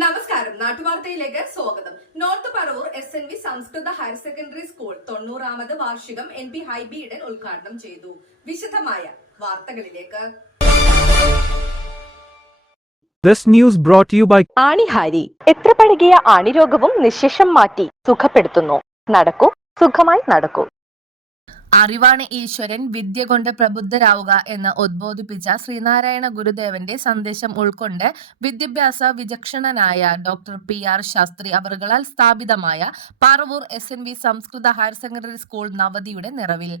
നമസ്കാരം. നാട്ടുവാർത്തയിലേക്ക് സ്വാഗതം. North Paravur S N V Sanskrit higher secondary school തൊണ്ണൂറാമത് വാർഷികം എൻ പി ഹൈബിയുടെ ഉദ്ഘാടനം ചെയ്തു. വിശദമായ വാർത്തകളിലേക്ക്. This news brought to you by ആണിഹാരി. എത്ര പഴകിയ ആണിരോഗവും നിശേഷം മാറ്റി സുഖപ്പെടുത്തുന്നു. നടക്കൂ സുഖമായി നടക്കൂ. അറിവാണ് ഈശ്വരൻ വിദ്യ കൊണ്ട് പ്രബുദ്ധരാവുക എന്ന് ഉദ്ബോധിപ്പിച്ച ശ്രീനാരായണ ഗുരുദേവന്റെ സന്ദേശം ഉൾക്കൊണ്ട് വിദ്യാഭ്യാസ വിചക്ഷണനായ ഡോക്ടർ പി ആർ ശാസ്ത്രി അവറുകളാൽ സ്ഥാപിതമായ Paravur S N V Sanskrit higher secondary school നവതിയുടെ നിറവിൽ.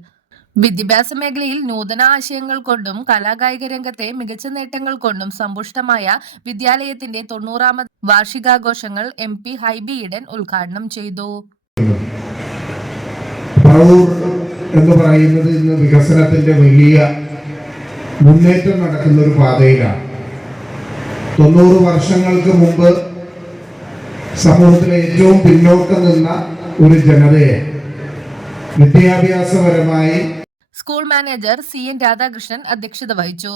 വിദ്യാഭ്യാസ മേഖലയിൽ നൂതന ആശയങ്ങൾ കൊണ്ടും കലാകായിക രംഗത്തെ മികച്ച നേട്ടങ്ങൾ കൊണ്ടും സമ്പുഷ്ടമായ വിദ്യാലയത്തിന്റെ തൊണ്ണൂറാമത് വാർഷികാഘോഷങ്ങൾ എം പി ഹൈബി ഈഡൻ ഉദ്ഘാടനം ചെയ്തു. എന്ന് പറയുന്നത് ഇന്ന് വികസനത്തിന്റെ വലിയ മുന്നേറ്റം നടക്കുന്ന ഒരു പാതയിലാണ്. തൊണ്ണൂറ് വർഷങ്ങൾക്ക് മുമ്പ് സമൂഹത്തിലെ ഏറ്റവും പിന്നോക്കം നിന്ന ഒരു ജനതയെ വിദ്യാഭ്യാസപരമായി school manager C N Radhakrishnan അധ്യക്ഷത വഹിച്ചു.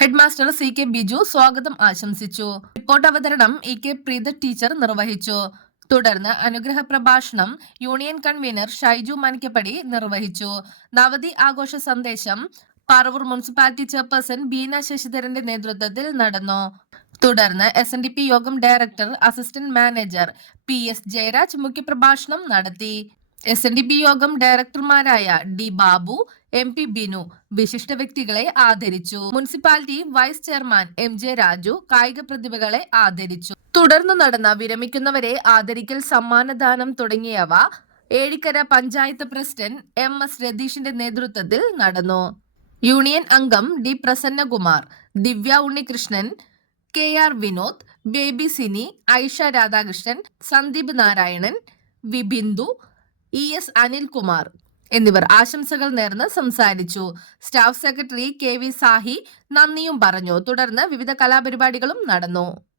ഹെഡ്മാസ്റ്റർ സി കെ ബിജു സ്വാഗതം ആശംസിച്ചു. റിപ്പോർട്ട് അവതരണം ഇ കെ പ്രീത ടീച്ചർ നിർവഹിച്ചു. തുടർന്ന് അനുഗ്രഹ പ്രഭാഷണം യൂണിയൻ കൺവീനർ ഷൈജു മനിക്കപ്പടി നിർവഹിച്ചു. നവതി ആഘോഷ സന്ദേശം പറവൂർ മുനിസിപ്പാലിറ്റി ചെയർപേഴ്സൺ ബീന ശശിധരന്റെ നേതൃത്വത്തിൽ നടന്നു. തുടർന്ന് S N D P Yogam director assistant manager P S Jayaraj മുഖ്യപ്രഭാഷണം നടത്തി. S N D P Yogam ഡയറക്ടർമാരായ D Babu M P Binu വിശിഷ്ട വ്യക്തികളെ ആദരിച്ചു. Municipality vice chairman M J Raju കായിക പ്രതിഭകളെ ആദരിച്ചു. തുടർന്ന് നടന്ന വിരമിക്കുന്നവരെ ആദരിക്കൽ സമ്മാനദാനം തുടങ്ങിയവ Ezhikkara panchayat president M S രതീഷിന്റെ നേതൃത്വത്തിൽ നടന്നു. യൂണിയൻ അംഗം D Prasannakumar Divya Unnikrishnan K R Vinod Baby Sini Aisha Radhakrishnan Sandeep Narayanan Vibindu E S Anilkumar എന്നിവർ ആശംസകൾ നേർന്ന് സംസാരിച്ചു. Staff secretary K V Sahi നന്ദിയും പറഞ്ഞു. തുടർന്ന് വിവിധ കലാപരിപാടികളും നടന്നു.